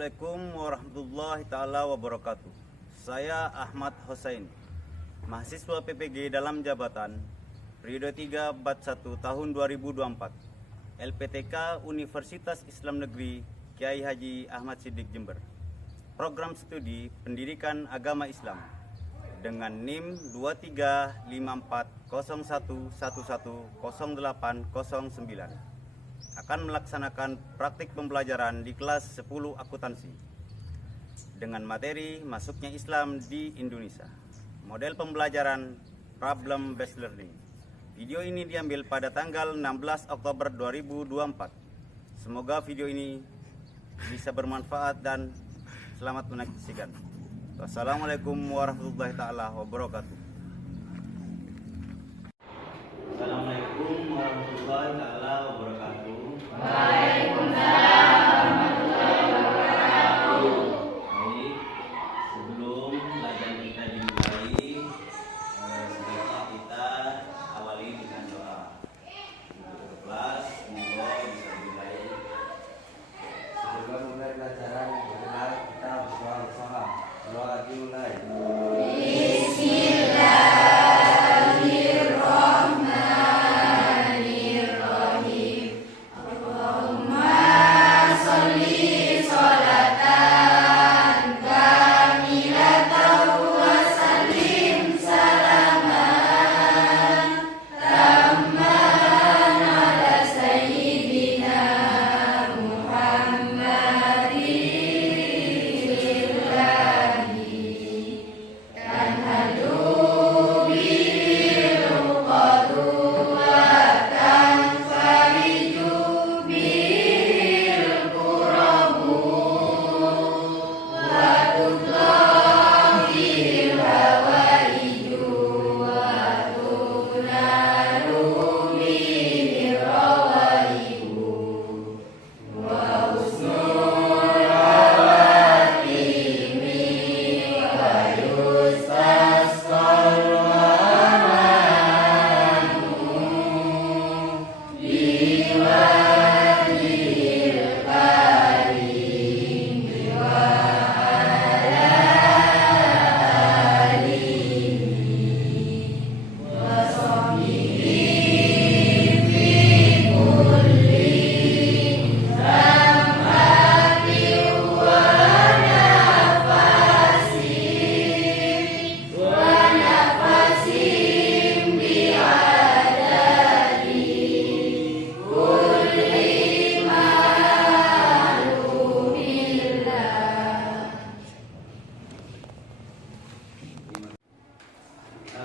Assalamualaikum warahmatullahi ta'ala wabarakatuh. Saya Ahmad Hussein, mahasiswa PPG dalam jabatan periode 3 Bat 1 tahun 2024, LPTK Universitas Islam Negeri Kiai Haji Ahmad Siddiq Jember. Program studi Pendidikan Agama Islam dengan NIM 235401110809 akan melaksanakan praktik pembelajaran di kelas 10 akuntansi dengan materi masuknya Islam di Indonesia. Model pembelajaran problem based learning. Video ini diambil pada tanggal 16 Oktober 2024. Semoga video ini bisa bermanfaat dan selamat menyaksikan. Wassalamualaikum warahmatullahi taala wabarakatuh. Assalamualaikum warahmatullahi taala wabarakatuh. Waalaikumsalam warahmatullahi wabarakatuh. Baik, sebelum pelajaran kita dimulai, sebaiknya kita awali dengan doa. Kelas semoga bisa dimulai. Sebelum mulai pelajaran, marilah kita berdoa bersama. Doa lagi mulai.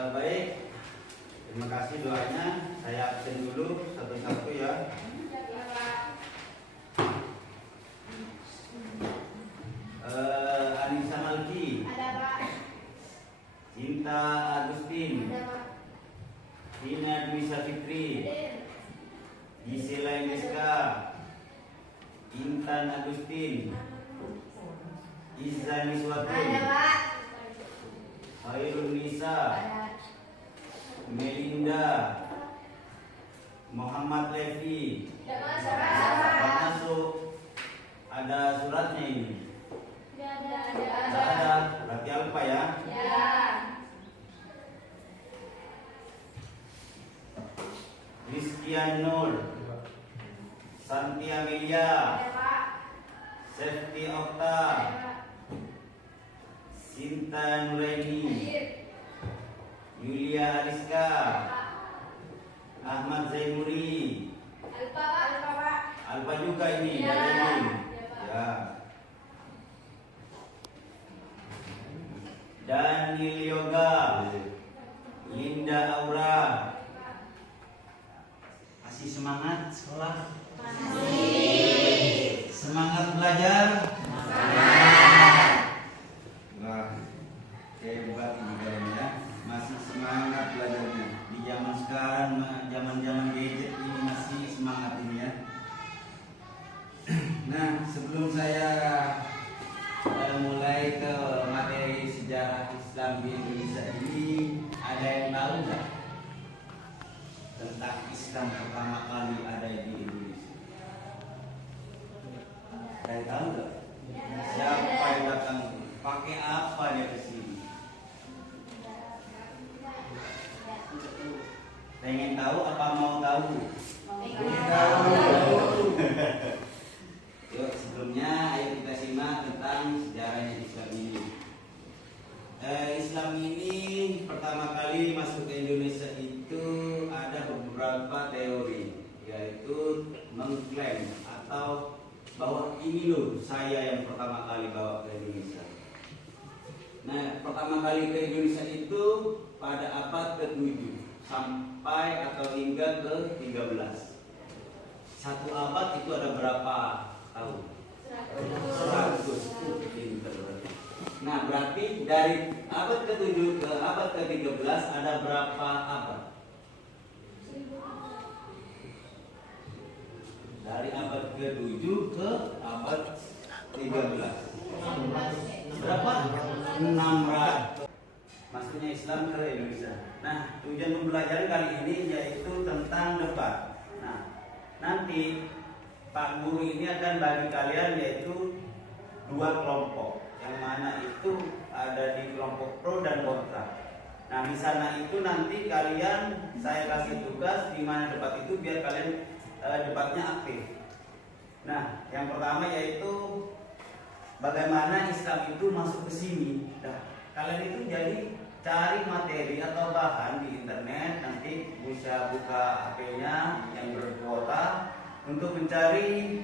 Baik, terima kasih doanya. Saya absen dulu satu-satu ya. Anissa Malki, Ada Pak. Cinta Agustin, Ada Pak. Tina Dwi Safitri, Gisela Indeska, Intan Agustin, Izza Niswati, Ada Pak. Hairul Nisa, Ada. Melinda, Muhammad Levi. Ada. Masuk, ada suratnya ini. Ada. Ada, berarti Alfa ya. Ya. Rizkian Nur, Santi Amelia, Ada Pak. Safety Okta, Ada Pak. Sinta Nuraini, Hadir. Yulia Ariska, Ahmad Zainuri, Alfa Pak. Alfa Pak. Alfa juga ini. Ya. ada ini. Ya, Pak. Ya. Daniel Yoga, Linda Aura. Masih semangat sekolah? Masih. Semangat belajar? Semangat. Wah, hebat ini kayaknya. Masih semangat belajarnya. Di zaman sekarang, zaman gadget ini masih semangat ini ya. Nah, sebelum saya mulai ke materi sejarah Islam di Indonesia ini, ada yang tahu nggak tentang Islam pertama kali ada di Indonesia? Ada yang tahu nggak? Ya. Siapa yang datang? Pakai apa dia ke sini? Pengen tahu apa mau tahu? Yuk, sebelumnya ayo kita simak tentang sejarahnya Islam ini. Islam ini pertama kali masuk ke Indonesia itu ada beberapa teori, yaitu mengklaim atau bahwa ini loh saya yang pertama kali bawa ke Indonesia. Nah, pertama kali ke Indonesia itu pada abad ke-7 sampai atau hingga ke-13. Satu abad itu ada berapa tahun? 100. Pinter berarti. Nah, berarti dari abad ke-7 ke abad ke-13 ada berapa abad? Dari abad ke-7 ke abad 13. Berapa? 600. Masuknya Islam ke Indonesia. Nah, tujuan pembelajaran kali ini yaitu tentang debat. Nah, nanti Pak Guru ini akan bagi kalian yaitu 2 kelompok, yang mana itu ada di kelompok pro dan kontra. Nah, di sana itu nanti kalian saya kasih tugas di mana debat itu biar kalian debatnya aktif. Nah, yang pertama yaitu bagaimana Islam itu masuk ke sini. Nah, kalian itu jadi cari materi atau bahan di internet, nanti bisa buka HP-nya yang berkuota untuk mencari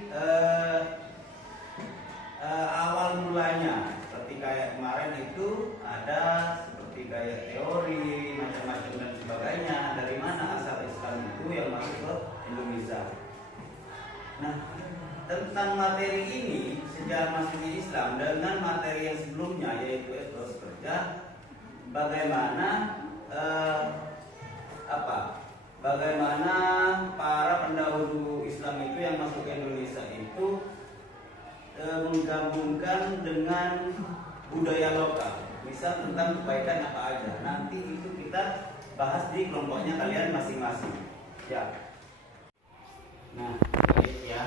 awal mulanya. Seperti kayak kemarin itu ada seperti kayak teori macam-macam dan sebagainya. Dari mana asal Islam itu yang masuk ke Indonesia. Nah, tentang materi ini sejarah masuknya Islam dengan materi yang sebelumnya yaitu etos kerja, bagaimana bagaimana para pendahulu Islam itu yang masuk ke Indonesia itu menggabungkan dengan budaya lokal. Misal tentang kebaikan apa aja. Nanti itu kita bahas di kelompoknya kalian masing-masing. Ya. Nah, baik ya.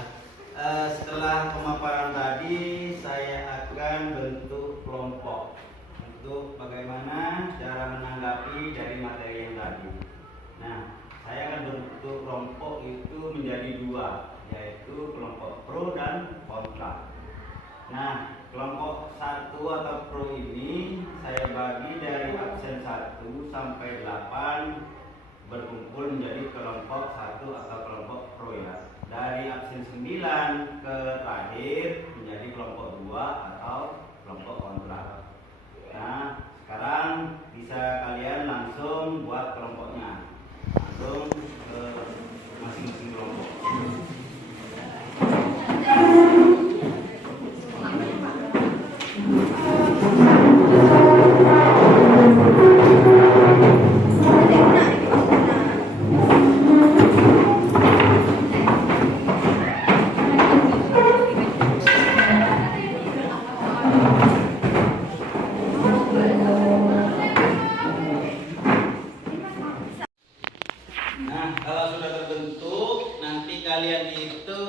Setelah pemaparan tadi, saya akan bentuk kelompok untuk bagaimana cara menanggapi dari materi yang tadi. Nah, saya akan bentuk kelompok itu menjadi 2, yaitu kelompok pro dan kontra. Nah, kelompok 1 atau pro ini saya bagi dari absen 1 sampai 8 berkumpul menjadi kelompok 1 atau kelompok pro ya. Dari absen 9 ke terakhir menjadi kelompok 2 atau kelompok kontra. Nah, sekarang bisa kalian langsung buat kelompoknya. Langsung ke masing-masing kelompok. Nah, kalau sudah terbentuk, nanti kalian itu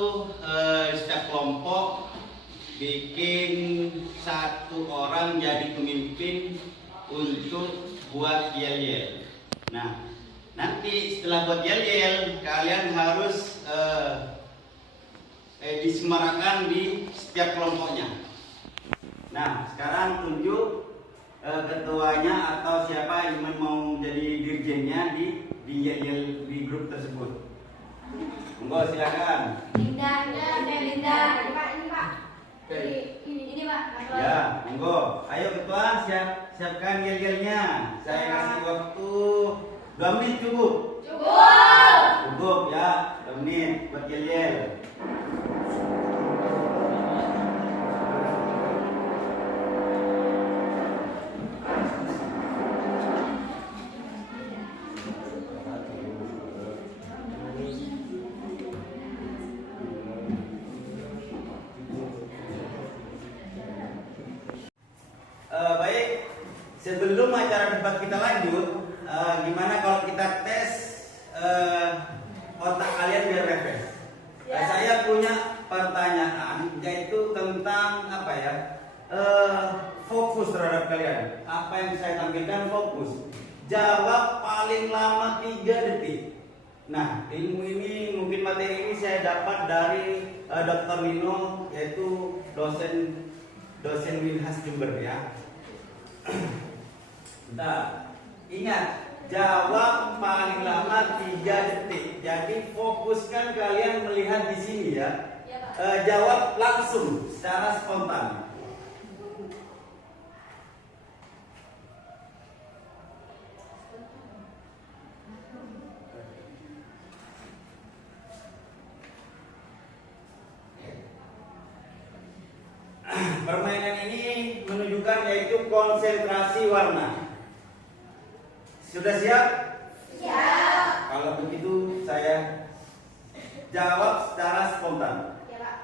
setiap kelompok bikin 1 orang jadi pemimpin untuk buat yel-yel. Nah, nanti setelah buat yel-yel, kalian harus disemarakan di setiap kelompoknya. Nah, sekarang tunjuk ketuanya atau siapa yang mau jadi dirjennya di grup tersebut. Monggo silakan. Linda. Ini Pak. Ini Pak. Ya, monggo. Ayo ketua siapkan yel-yelnya. Saya kasih waktu 2 menit cukup. Cukup ya, 2 menit buat yel-yel. Baik, sebelum acara debat kita lanjut, gimana kalau kita tes otak kalian biar refresh? Saya punya pertanyaan yaitu tentang apa ya? fokus terhadap kalian. Apa yang saya tampilkan fokus. Jawab paling lama 3 detik. Nah, ilmu ini, mungkin materi ini saya dapat dari Dr. Nino, yaitu dosen Winhas Jember ya. Nah, ingat, jawab paling lama 3 detik. Jadi fokuskan kalian melihat di sini ya. Jawab langsung secara spontan. Permainan ini menunjukkan yaitu konsentrasi warna. Sudah siap? Siap. Kalau begitu saya jawab secara spontan. Ya, Pak.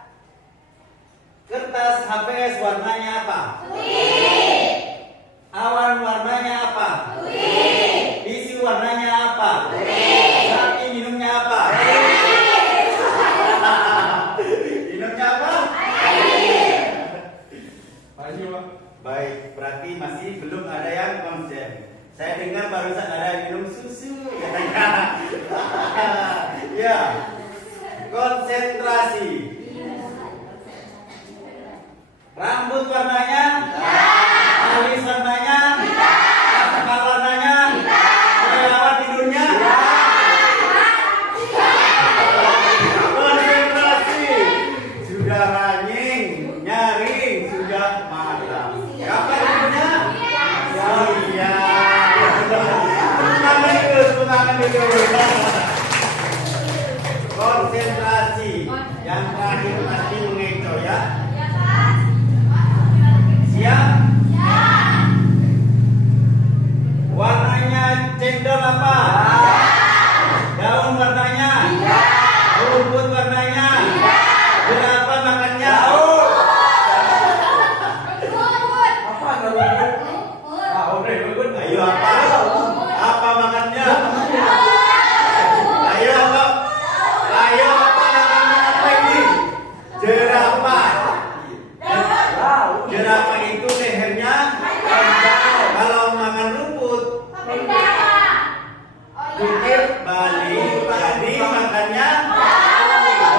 Kertas HVS warnanya apa? Kuning. Awan warnanya apa? Kuning. Isi warnanya apa? Kuning. Sapi minumnya apa? Minumnya apa? Baik, berarti masih belum ada yang konsen. Saya dengar barusan ada yang minum susu katanya. Ya, konsentrasi. Rambut warnanya? Alis warnanya? Mata warnanya? Kelelawar tidurnya? Konsentrasi. Sudah ranying, nyaring, sudah malam. Kapan tidurnya? Oh iya. Tangan dulu. Konsentrasi. Yang terakhir pasti mengecoh ya. Siap? Warnanya cendol apa? Daun warnanya? Rumput warnanya? Berapa makannya? Ayo apa? Apa makannya? Ayo apa? Ayo apa makannya? Apa ini? Jerapah. Jerapah itu lehernya panjang. Kalau makan rumput bukit balik. Jadi makannya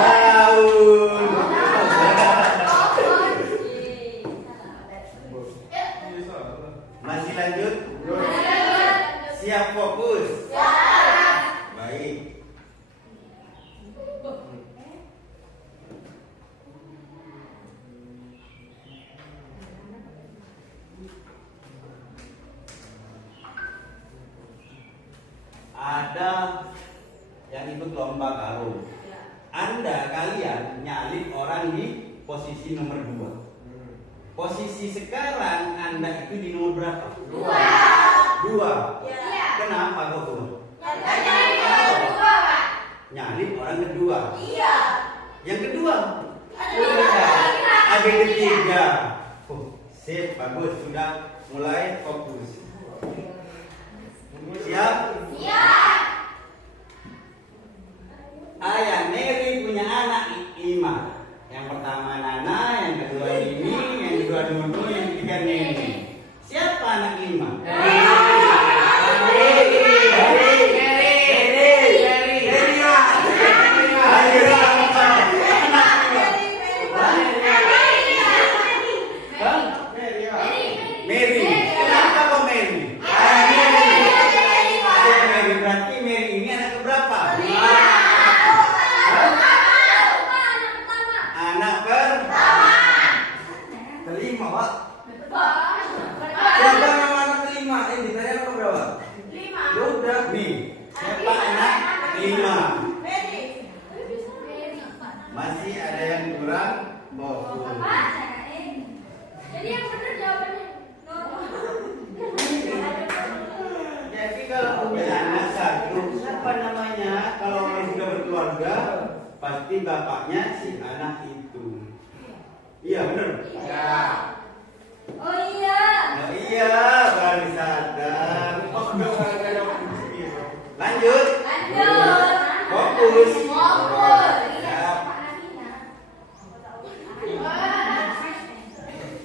daun. Masih lanjut? Siap fokus? Baik. Ada yang ikut lomba karung. Kalian nyalip orang di posisi nomor 2. Posisi sekarang Anda itu di nomor berapa? 2. Iya. Kenapa kok 2? nyalip orang kedua? Iya. Yang kedua? Ada Ada ketiga. Sip, bagus, sudah mulai fokus. Siap? Siap. Ayah Mary punya anak 5. Yang pertama Nana, yang kedua Nini, yang kedua Nunu, yang ketiga Neni. Siapa anak 5? Mary. Kenapa kok Mary? Mary berarti Mary ini anak keberapa? Anak Kelima, Pak. Siapa Siapa nama anak kelima? Ini ditanya anak berapa? 5? Ya udah. nih. Siapa anak 5? Masih ada yang kurang? Fokus. Jadi yang benar jawabannya Jadi kalau punya anak 1, siapa namanya? Kalau orang sudah berkeluarga, pasti bapaknya si anak itu. Iya benar. Oh iya. Oh iya, baru sadar. Lanjut. Fokus. Siap.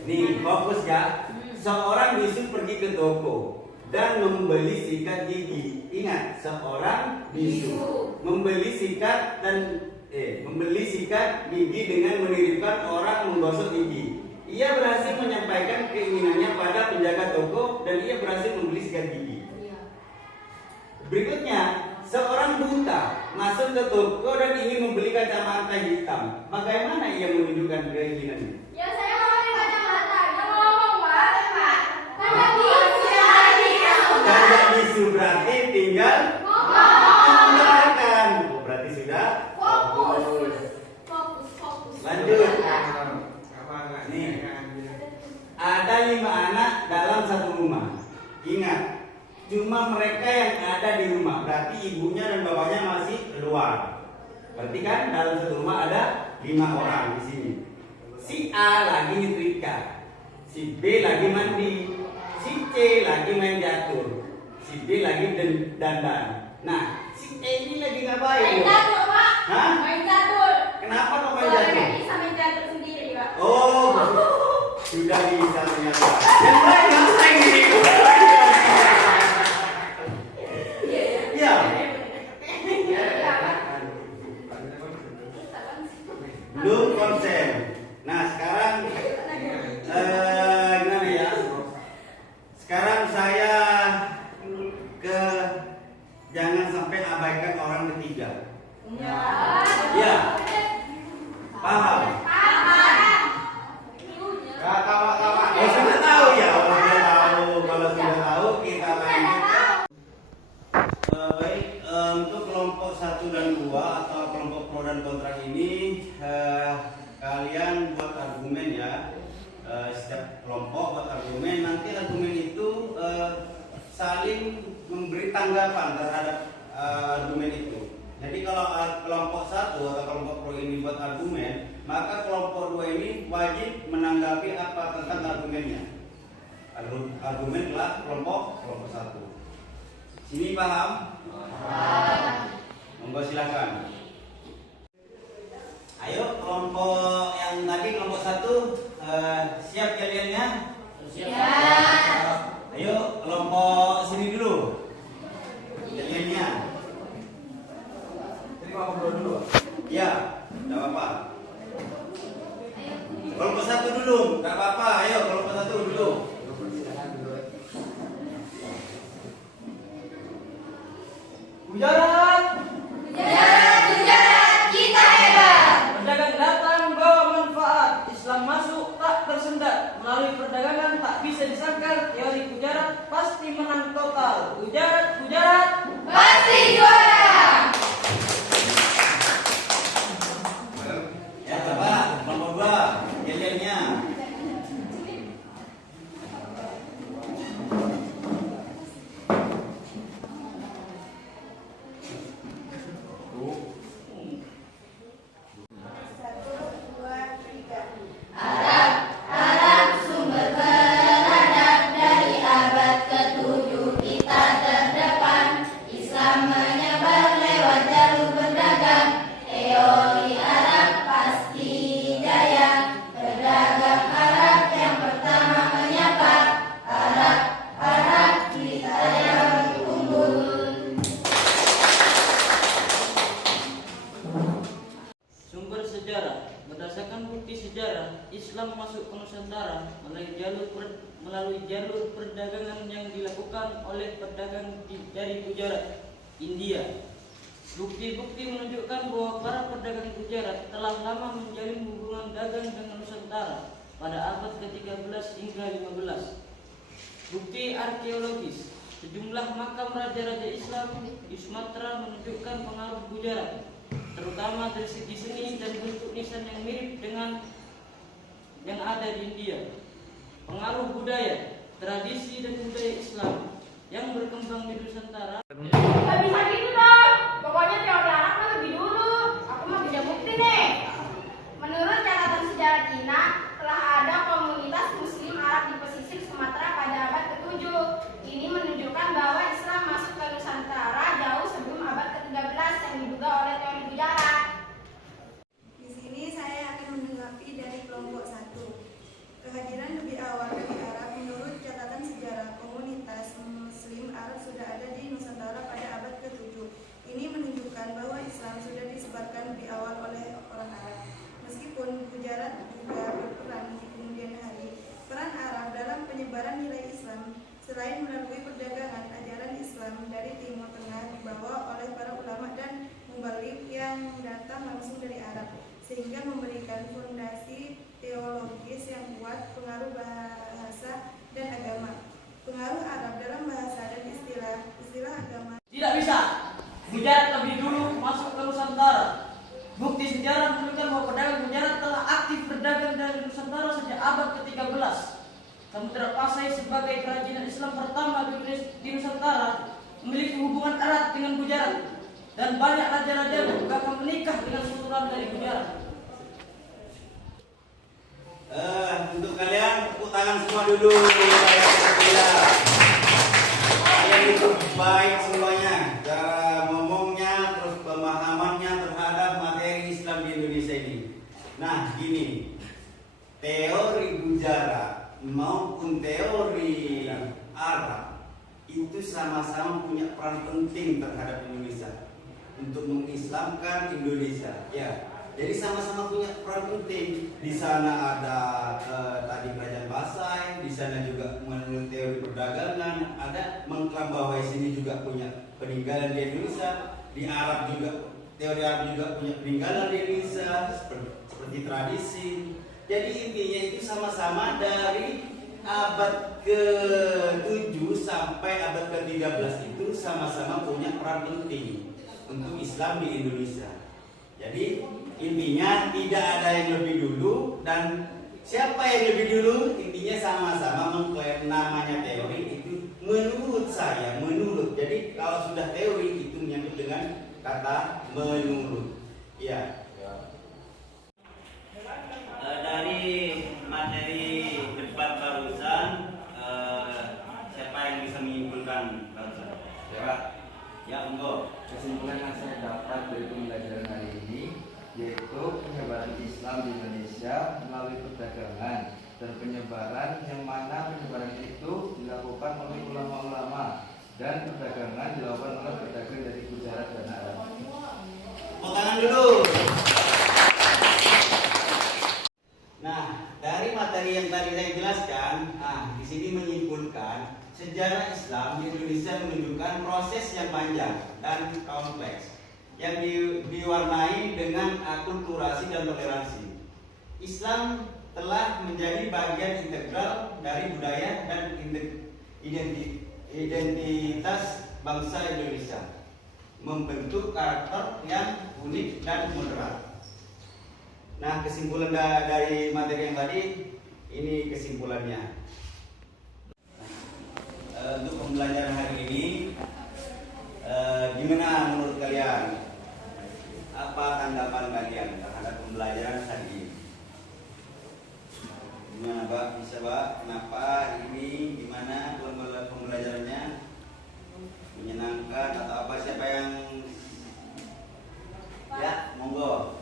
Nih, fokus. toko dan membeli sikat gigi. Ingat, seorang bisu membeli sikat gigi dengan menitipkan orang menggosok gigi. Ia berhasil menyampaikan keinginannya pada penjaga toko dan ia berhasil membeli sikat gigi. Berikutnya, seorang buta masuk ke toko dan ingin membeli kacamata hitam. Bagaimana ia menunjukkan keinginannya? Ya saya mau beli kacamata. Ya ngomong Pak. Kan nggak bisa. Karena bisu berarti tinggal mendengarkan. Oh, berarti sudah Fokus. lanjut. Nih, ada 5 anak dalam satu rumah. Ingat, cuma mereka yang ada di rumah. Berarti ibunya dan bapaknya masih keluar. Berarti kan dalam satu rumah ada 5 orang di sini. Si A lagi nyetrika, si B lagi mandi, si C lagi main catur, si D lagi dandan. Nah, si E ini lagi ngapain? Main catur Pak. Hah? Main catur. Kenapa kok main Soalnya catur? nggak bisa main catur sendiri Pak. Oh, sudah bisa ternyata. Yang lain ngapain ini? Ya. Belum konsen. Nah, sekarang gimana ya? Sekarang saya ke jangan sampai abaikan orang ketiga. Ya. Paham? Oh, sudah tahu ya. Kalau sudah tahu kita lanjut. Baik, untuk kelompok 1 dan 2 atau kelompok pro dan kontra ini kalian buat argumen ya. Setiap kelompok buat argumen. Nanti argumen itu saling memberi tanggapan terhadap argumen itu. Jadi kalau kelompok 1 atau kelompok pro ini buat argumen, maka kelompok 2 ini wajib menanggapi apa tentang argumennya. Argumen kelas kelompok 1. Sini paham? Monggo silakan. Ayo kelompok yang tadi kelompok 1 siap kaliannya? Siap. Ayo kelompok sini dulu. Kaliannya. Ya, tidak apa-apa. Kelompok 1 dulu, tidak apa-apa. Ayo kelompok 1 dulu. Gujarat, Kita hebat. perdagang datang bawa manfaat. Islam masuk tak tersendat. Melalui perdagangan tak bisa disangkal. Teori Gujarat pasti menang total. Gujarat, Pasti juara. Ya, coba kelompok 2. Kaliannya. Arab sumber beradab dari abad ke-7 kita terdepan. Islam menyebar lewat jalur berdagang. Teori Arab pasti jaya. Pedagang Arab yang pertama menyapa. Arab kita yang unggul. Sumber sejarah. Berdasarkan bukti sejarah, Islam masuk ke Nusantara melalui jalur perdagangan yang dilakukan oleh pedagang dari Gujarat, India. Bukti-bukti menunjukkan bahwa para pedagang Gujarat telah lama menjalin hubungan dagang dengan Nusantara pada abad ke-13 hingga 15. Bukti arkeologis. Sejumlah makam raja-raja Islam di Sumatera menunjukkan pengaruh Gujarat, terutama dari segi seni dan bentuk nisan yang mirip dengan yang ada di India. Pengaruh budaya, tradisi dan budaya Islam yang berkembang di Nusantara. Gak bisa gitu dong. Pokoknya teori Arab mah lebih dulu. Aku mah punya bukti nih. Menurut catatan sejarah Cina, telah ada komunitas Muslim Arab di pesisir Sumatera pada abad ke-7. Ini menunjukkan bahwa Islam masuk ke Nusantara jauh sebelum abad ke-13 yang diduga oleh teori Gujarat. Di sini saya akan menanggapi dari kelompok 1. Kehadiran lebih awal dari Arab menurut catatan sejarah komunitas disebarkan di awal oleh orang Arab. Meskipun Gujarat juga berperan di kemudian hari, peran Arab dalam penyebaran nilai Islam selain melalui perdagangan ajaran Islam dari Timur Tengah dibawa oleh para ulama dan mubalik yang datang langsung dari Arab, sehingga memberikan fondasi teologis yang kuat, pengaruh bahasa dan agama. Pengaruh Arab dalam bahasa dan istilah agama. Tidak bisa. Gujarat lebih dulu masuk ke Nusantara. Bukti sejarah menunjukkan bahwa pedagang Gujarat telah aktif berdagang dari Nusantara sejak abad ke-13. Samudra Pasai sebagai kerajinan Islam pertama di Nusantara memiliki hubungan erat dengan Gujarat, dan banyak raja-raja bahkan menikah dengan keturunan dari Gujarat. Untuk kalian tepuk tangan semua dulu. Kalian itu baik semuanya, cara ngomongnya, terus pemahamannya terhadap materi Islam di Indonesia ini. Nah, gini, teori Gujarat maupun teori Arab itu sama-sama punya peran penting terhadap Indonesia untuk mengislamkan Indonesia. Ya, jadi sama-sama punya peran penting. Di sana ada tadi kerajaan Pasai, di sana juga menurut teori perdagangan, ada mengklaim bahwa di sini juga punya peninggalan di Indonesia. Di Arab juga, teori Arab juga punya peninggalan di Indonesia seperti tradisi. Jadi intinya itu sama-sama dari abad ke-7 sampai abad ke-13 itu sama-sama punya peran penting untuk Islam di Indonesia. Jadi intinya tidak ada yang lebih dulu, dan siapa yang lebih dulu intinya sama-sama mengklaim namanya teori itu menurut saya, menurut. Jadi kalau sudah teori itu menyangkut dengan kata menurut. Ya. Dari materi debat barusan, siapa yang bisa menyimpulkan barusan? Ya, monggo. Kesimpulan yang saya dapat dari pembelajaran hari ini yaitu penyebaran Islam di Indonesia melalui perdagangan dan penyebaran yang mana penyebaran itu dilakukan oleh ulama-ulama dan perdagangan dilakukan oleh pedagang dari Gujarat dan Arab. Tepuk tangan dulu. Nah, dari materi yang tadi saya jelaskan, di sini menyimpulkan sejarah Islam di Indonesia menunjukkan proses yang panjang dan kompleks yang diwarnai dengan akulturasi dan toleransi. Islam telah menjadi bagian integral dari budaya dan identitas bangsa Indonesia, membentuk karakter yang unik dan moderat. Nah, kesimpulan dari materi yang tadi, ini kesimpulannya. Untuk pembelajaran hari ini, gimana menurut kalian? Apa tanggapan kalian terhadap pembelajaran hari ini? Gimana, Pak? Bisa, Pak? Kenapa hari ini? Gimana pembelajarannya? Menyenangkan atau apa? Siapa yang? Ya, monggo.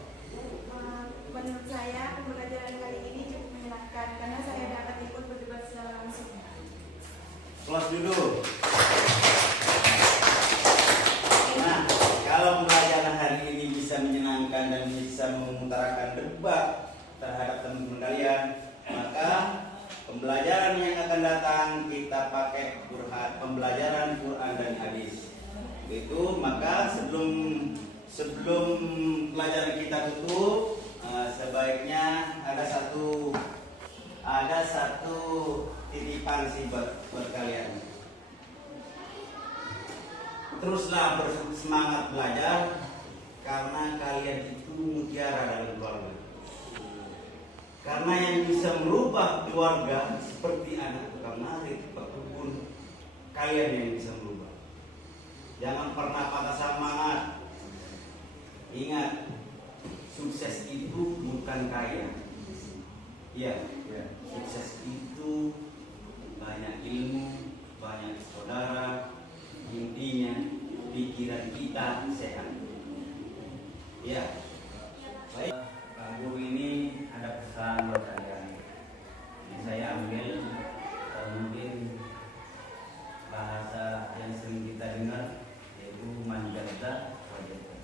Menurut saya pembelajaran kali ini cukup menyenangkan karena saya dapat ikut berdebat secara langsung. Close dulu. Nah, kalau pembelajaran hari ini bisa menyenangkan dan bisa mengutarakan debat terhadap teman-teman kalian, maka pembelajaran yang akan datang kita pakai pembelajaran Quran dan hadis. Itu maka sebelum pelajaran kita tutup, sebaiknya ada satu titipan sih buat kalian. Teruslah bersemangat belajar karena kalian itu mutiara dalam keluarga. Karena yang bisa merubah keluarga seperti anak tukang narik, tukang kebun, kalian yang bisa merubah. Jangan pernah patah semangat. Ingat, sukses itu bukan kaya. Ya, sukses itu banyak ilmu, banyak saudara. Intinya pikiran kita sehat. Ya, baik. Guru ini ada pesan buat kalian. Yang saya ambil mungkin bahasa yang sering kita dengar, yaitu manjata wajata.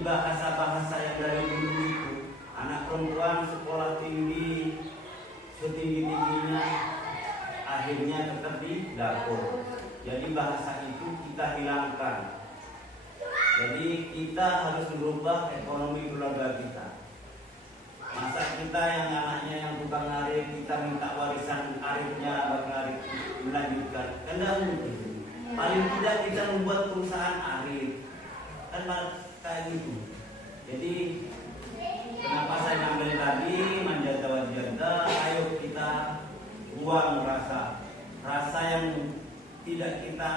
Jadi bahasa-bahasa yang dari dulu itu, anak perempuan sekolah tinggi, setinggi-tingginya, akhirnya tetap di dapur. Jadi bahasa itu kita hilangkan. Jadi kita harus merubah ekonomi keluarga kita. Masa kita yang anaknya yang tukang arif, kita minta warisan arifnya bagi arif melanjutkan, kan tidak mungkin. Paling tidak kita membuat perusahaan arif, kan kayak gitu. Jadi kenapa saya ngambil tadi manjata wajada, ayo kita buang rasa yang tidak kita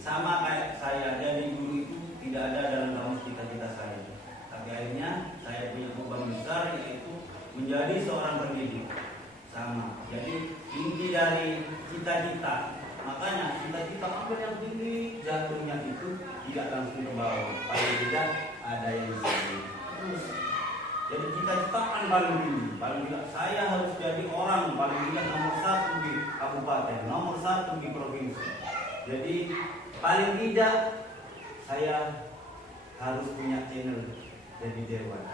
sama kayak saya dari dulu itu tidak ada dalam kamus cita-cita saya. Tapi akhirnya saya punya beban besar, yaitu menjadi seorang pendidik. Sama. Jadi inti dari cita-cita. Makanya cita-cita apa yang tinggi, jatuhnya itu tidak langsung ke bawah. Paling tidak ada yang disini. Terus. Jadi cita-cita kan paling tinggi. Paling tidak saya harus jadi orang paling tidak nomor 1 di kabupaten, nomor 1 di provinsi. Jadi paling tidak saya harus punya channel jadi dewan.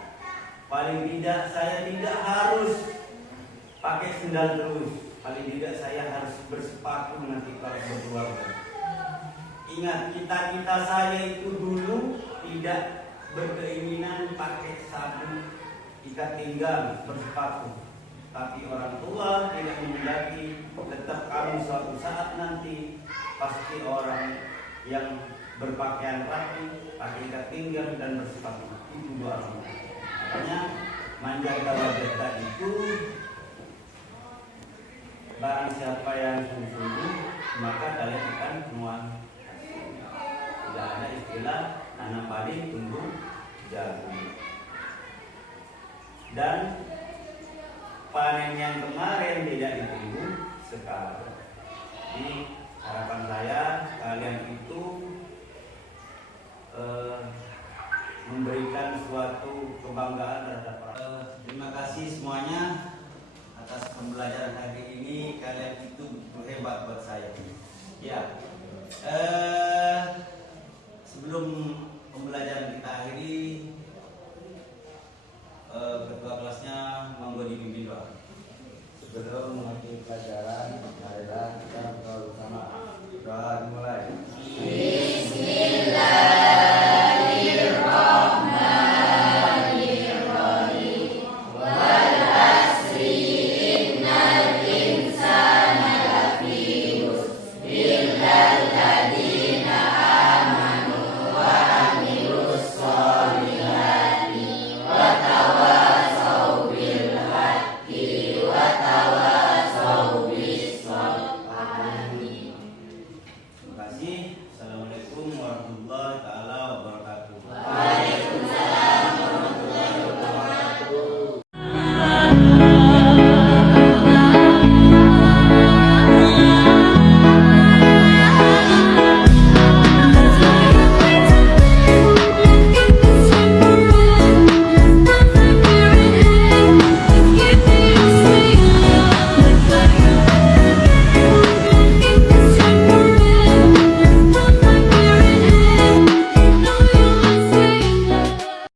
Paling tidak saya tidak harus pakai sendal terus. Paling tidak saya harus bersepatu nanti kalau berkeluarga. Ingat, cita-cita saya itu dulu tidak berkeinginan pakai sabun ikat pinggang bersepatu. Tapi orang tua tidak menghendaki, tetap kamu suatu saat nanti pasti orang yang berpakaian rapi, pakai ikat pinggang dan bersepatu. Itu dua orang. Makanya manjaga wajah itu barang siapa yang sungguh-sungguh maka kalian akan menuai. Tidak ada istilah nanam padi tumbuh jagung. Dan panen yang kemarin tidak ditunggu sekarang. Jadi harapan saya kalian itu memberikan suatu kebanggaan terhadap terima kasih semuanya atas pembelajaran hari ini. Kalian itu betul hebat buat saya. Ya.